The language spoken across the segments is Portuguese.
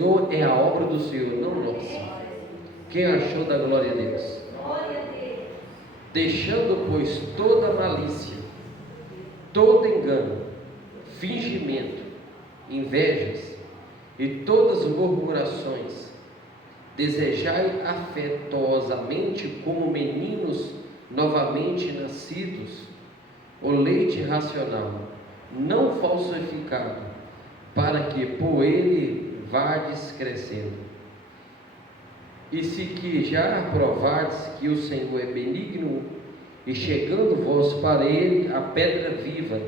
Senhor é a obra do Senhor, não nossa. Quem achou da glória a Deus? Deixando, pois, toda malícia, todo engano, fingimento, invejas e todas murmurações, desejai afetuosamente como meninos novamente nascidos, o leite racional, não falsificado, para que por ele vades crescendo. E se que já provardes que o Senhor é benigno, e chegando vós para ele a pedra viva,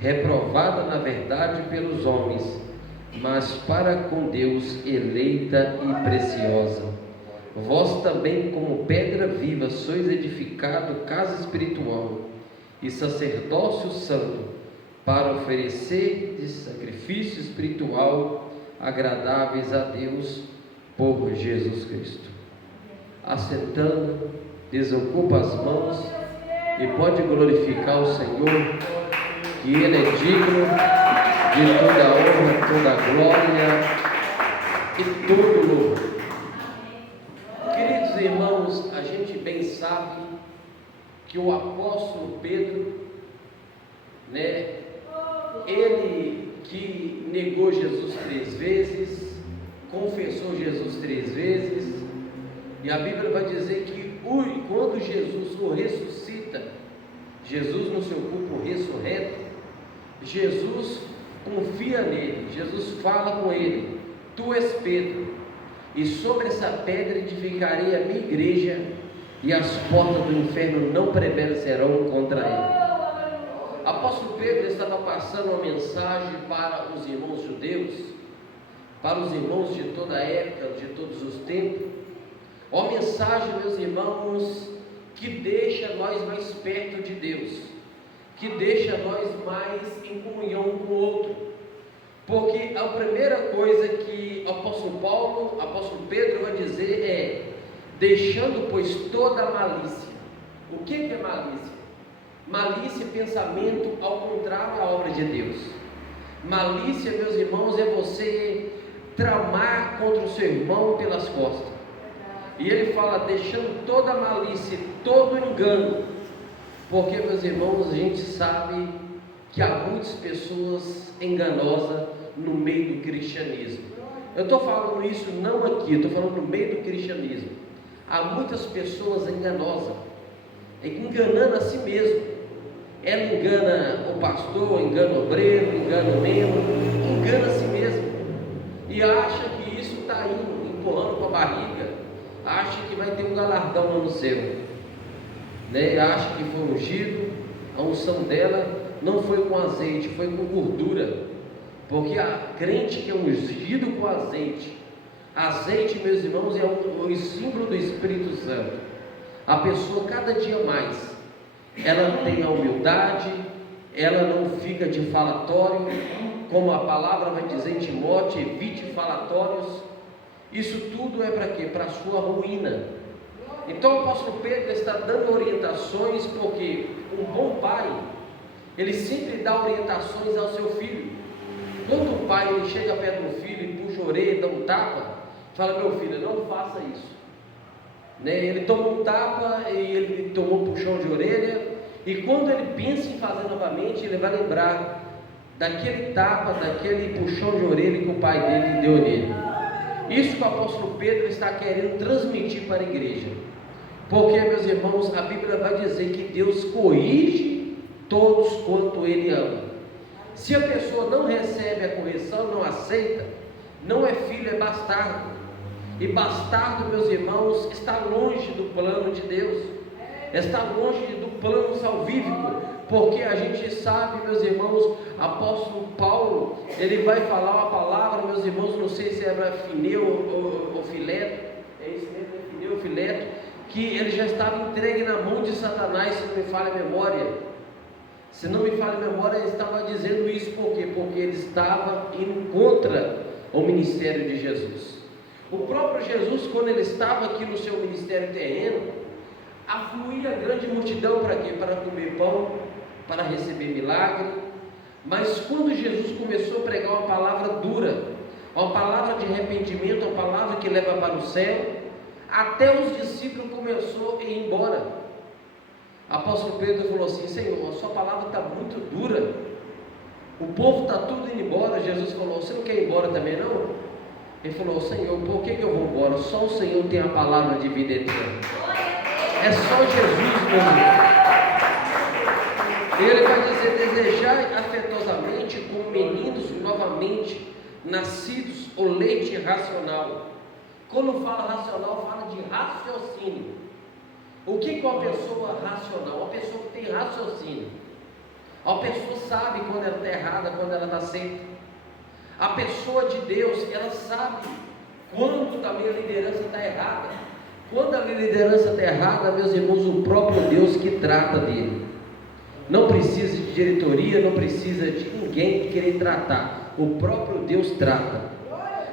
reprovada na verdade pelos homens, mas para com Deus eleita e preciosa, vós também como pedra viva sois edificado casa espiritual e sacerdócio santo, para oferecer de sacrifício espiritual agradáveis a Deus por Jesus Cristo. Assentando, desocupa as mãos e pode glorificar o Senhor, que Ele é digno de toda a honra, toda a glória e todo louvor. Queridos irmãos, a gente bem sabe que o apóstolo Pedro, ele que negou Jesus 3 vezes, confessou Jesus 3 vezes, e a Bíblia vai dizer que quando Jesus o ressuscita, Jesus no seu corpo ressurreto, Jesus confia nele, Jesus fala com ele: tu és Pedro, e sobre essa pedra edificarei a minha igreja, e as portas do inferno não prevalecerão contra ela. Apóstolo Pedro estava passando uma mensagem para os irmãos judeus, para os irmãos de toda a época, de todos os tempos, uma mensagem, meus irmãos, que deixa nós mais perto de Deus, que deixa nós mais em comunhão com o outro, porque a primeira coisa que o apóstolo Pedro vai dizer é: deixando, pois, toda a malícia. O que é malícia? Malícia é pensamento ao contrário à obra de Deus. Malícia, meus irmãos, é você tramar contra o seu irmão pelas costas. E ele fala: deixando toda a malícia, todo engano, porque, meus irmãos, a gente sabe que há muitas pessoas enganosas no meio do cristianismo. Eu estou falando isso não aqui, estou falando no meio do cristianismo. Há muitas pessoas enganosas, enganando a si mesmo. Ela engana o pastor, engana o obreiro, engana o membro, engana a si mesmo, e acha que isso está indo, empurrando com a barriga, acha que vai ter um galardão lá no céu, acha que foi ungido. A unção dela não foi com azeite, foi com gordura, porque a crente que é ungido com azeite, meus irmãos, é o símbolo do Espírito Santo. A pessoa cada dia mais, ela tem a humildade, ela não fica de falatório, como a palavra vai dizer em Timóteo: evite falatórios. Isso tudo é para quê? Para a sua ruína. Então o apóstolo Pedro está dando orientações, porque um bom pai, ele sempre dá orientações ao seu filho. Quando o pai ele chega perto do filho e puxa a orelha, dá um tapa, fala: meu filho, não faça isso. Ele toma um tapa e ele tomou um puxão de orelha, e quando ele pensa em fazer novamente, ele vai lembrar daquele tapa, daquele puxão de orelha que o pai dele deu nele. Isso que o apóstolo Pedro está querendo transmitir para a igreja, porque, meus irmãos, a Bíblia vai dizer que Deus corrige todos quanto Ele ama. Se a pessoa não recebe a correção, não aceita, não é filho, é bastardo. E bastardo, meus irmãos, está longe do plano de Deus, está longe do plano salvífico, porque a gente sabe, meus irmãos, apóstolo Paulo, ele vai falar uma palavra, meus irmãos, não sei se era Fineu ou Fileto, é isso mesmo, Fineu ou Fileto, que ele já estava entregue na mão de Satanás, se não me falha a memória. Se não me falha a memória, ele estava dizendo isso por quê? Porque ele estava indo contra o ministério de Jesus. O próprio Jesus, quando ele estava aqui no seu ministério terreno, afluía grande multidão para quê? Para comer pão, para receber milagre. Mas quando Jesus começou a pregar uma palavra dura, uma palavra de arrependimento, uma palavra que leva para o céu. Até os discípulos começou a ir embora. O apóstolo Pedro falou assim: Senhor, a sua palavra está muito dura, o povo está tudo indo embora. Jesus falou: você não quer ir embora também não? Ele falou: Senhor, por que eu vou embora? Só o Senhor tem a palavra de vida eterna. É só Jesus, meu irmão. Ele vai dizer: desejai afetosamente como meninos novamente nascidos o leite racional. Quando fala racional, fala de raciocínio. O que é uma pessoa racional? Uma pessoa que tem raciocínio. A pessoa sabe quando ela está errada, quando ela está certa. A pessoa de Deus, ela sabe quando também a liderança está errada. Quando a liderança está errada, meus irmãos, o próprio Deus que trata dele. Não precisa de diretoria, não precisa de ninguém querer tratar. O próprio Deus trata.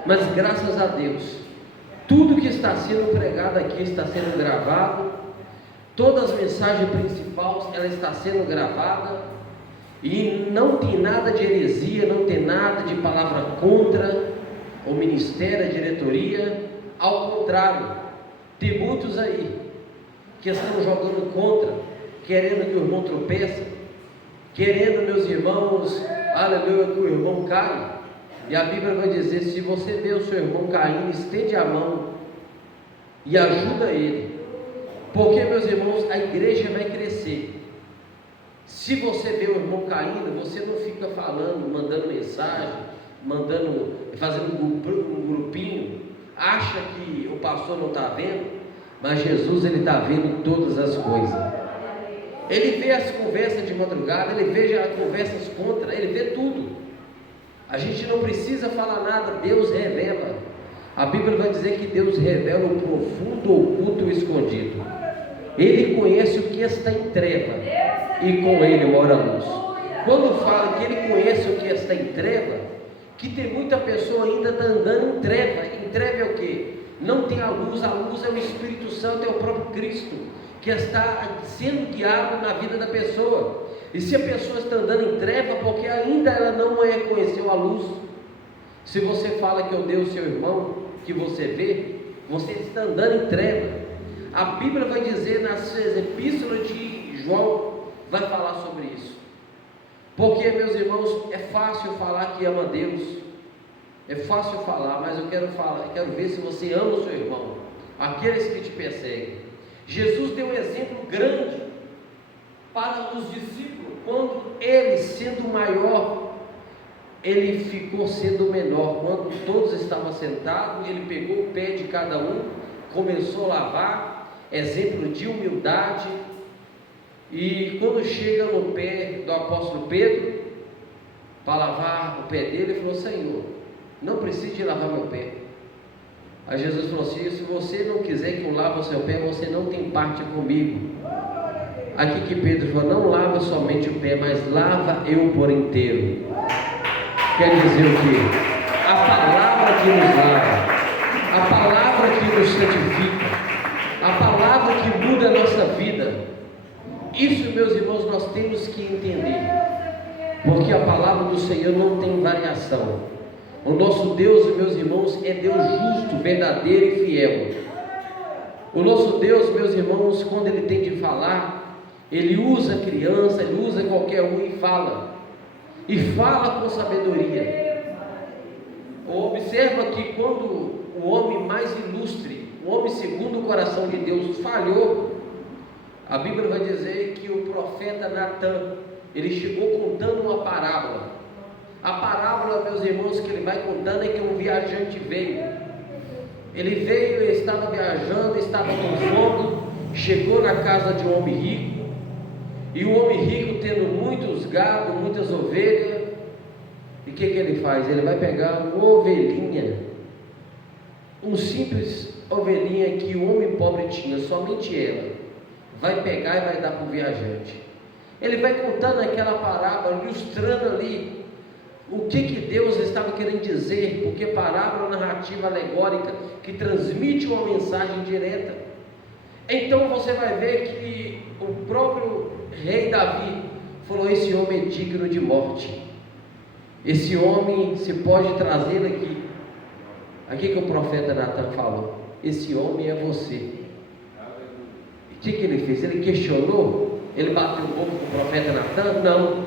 Mas graças a Deus, tudo que está sendo pregado aqui está sendo gravado. Todas as mensagens principais, ela está sendo gravada. E não tem nada de heresia, não tem nada de palavra contra o ministério, a diretoria. Ao contrário, tem muitos aí que estão jogando contra, querendo que o irmão tropeça, querendo, meus irmãos, aleluia, que o irmão caia. E a Bíblia vai dizer: se você vê o seu irmão caindo, estende a mão e ajuda ele, porque, meus irmãos, a igreja vai crescer. Se você vê o irmão caindo, você não fica falando, mandando mensagem, fazendo um grupinho, acha que o pastor não está vendo, mas Jesus, ele está vendo todas as coisas. Ele vê as conversas de madrugada, ele vê as conversas contra, ele vê tudo. A gente não precisa falar nada, Deus revela. A Bíblia vai dizer que Deus revela o profundo, oculto e escondido. Ele conhece o que está em treva, e com ele mora a luz. Quando fala que ele conhece o que está em treva, que tem muita pessoa ainda está andando em treva. Em treva é o que? Não tem a luz é o Espírito Santo, é o próprio Cristo, que está sendo guiado na vida da pessoa. E se a pessoa está andando em treva, porque ainda ela não reconheceu a luz. Se você fala que eu dei o seu irmão, que você vê, você está andando em treva. A Bíblia vai dizer nas epístolas de João, vai falar sobre isso. Porque, meus irmãos, é fácil falar que ama Deus, é fácil falar, mas eu quero ver se você ama o seu irmão, aqueles que te perseguem. Jesus deu um exemplo grande para os discípulos, quando ele, sendo maior, ele ficou sendo menor. Quando todos estavam sentados, ele pegou o pé de cada um, começou a lavar. Exemplo de humildade. E quando chega no pé do apóstolo Pedro, para lavar o pé dele, ele falou: Senhor, não precisa de lavar meu pé. Aí Jesus falou assim: se você não quiser que eu lave o seu pé, você não tem parte comigo. Aqui que Pedro falou: não lava somente o pé, mas lava eu por inteiro. Quer dizer o quê? A palavra que nos lava, a palavra que nos santifica, a palavra que muda a nossa vida. Isso, meus irmãos, nós temos que entender, porque a palavra do Senhor não tem variação. O nosso Deus, meus irmãos, é Deus justo, verdadeiro e fiel. O nosso Deus, meus irmãos, quando Ele tem de falar, Ele usa criança, Ele usa qualquer um e fala com sabedoria. Observa que quando o homem mais ilustre, o homem segundo o coração de Deus, falhou, a Bíblia vai dizer que o profeta Natan, ele chegou contando uma parábola. A parábola, meus irmãos, que ele vai contando é que um viajante veio. Ele veio, ele estava viajando, estava com fome, chegou na casa de um homem rico, e o homem rico, tendo muitos gado, muitas ovelhas, e o que ele faz? Ele vai pegar uma ovelhinha, um simples ovelhinha que o homem pobre tinha, somente ela, vai pegar e vai dar para o viajante. Ele vai contando aquela parábola, ilustrando ali o que Deus estava querendo dizer, porque parábola, narrativa alegórica, que transmite uma mensagem direta. Então você vai ver que o próprio rei Davi falou: esse homem é digno de morte, esse homem se pode trazer aqui, Aí o que o profeta Natan falou? Esse homem é você. E o que ele fez? Ele questionou? Ele bateu o boca com o profeta Natan? Não.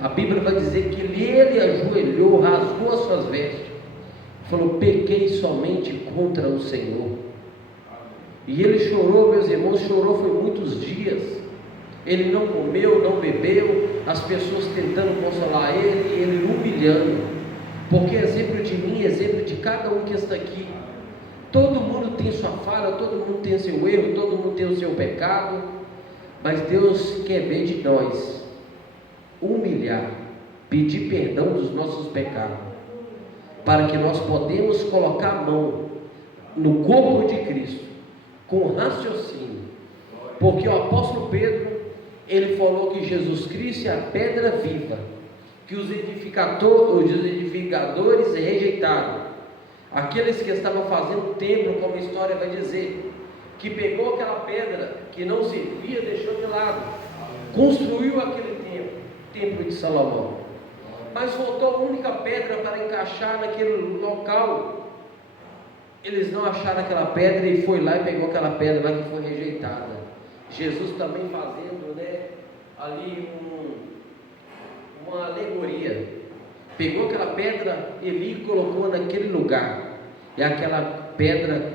A Bíblia vai dizer que ele ajoelhou, rasgou as suas vestes, falou: pequei somente contra o Senhor. E ele chorou, meus irmãos, chorou foi muitos dias. Ele não comeu, não bebeu, as pessoas tentando consolar ele, e ele humilhando. Porque exemplo de mim, exemplo de cada um que está aqui. Todo mundo tem sua falha, todo mundo tem seu erro, todo mundo tem o seu pecado, mas Deus quer ver de nós humilhar, pedir perdão dos nossos pecados, para que nós podemos colocar a mão no corpo de Cristo, com raciocínio, porque o apóstolo Pedro, ele falou que Jesus Cristo é a pedra viva, que os edificadores rejeitaram, aqueles que estavam fazendo o templo, como a história vai dizer, que pegou aquela pedra que não servia, deixou de lado, construiu aquele templo de Salomão, mas faltou a única pedra para encaixar naquele local. Eles não acharam aquela pedra e foi lá e pegou aquela pedra lá que foi rejeitada. Jesus também fazendo, ali uma alegoria, pegou aquela pedra, Eli colocou naquele lugar, e aquela pedra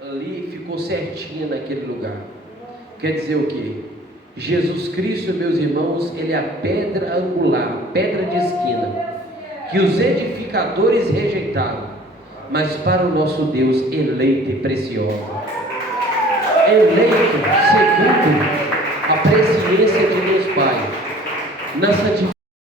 ali ficou certinha naquele lugar. Quer dizer o que? Jesus Cristo, meus irmãos, ele é a pedra angular, pedra de esquina, que os edificadores rejeitaram, mas para o nosso Deus, eleita e preciosa, eleito segundo a presciência de Deus Pai, na santidade.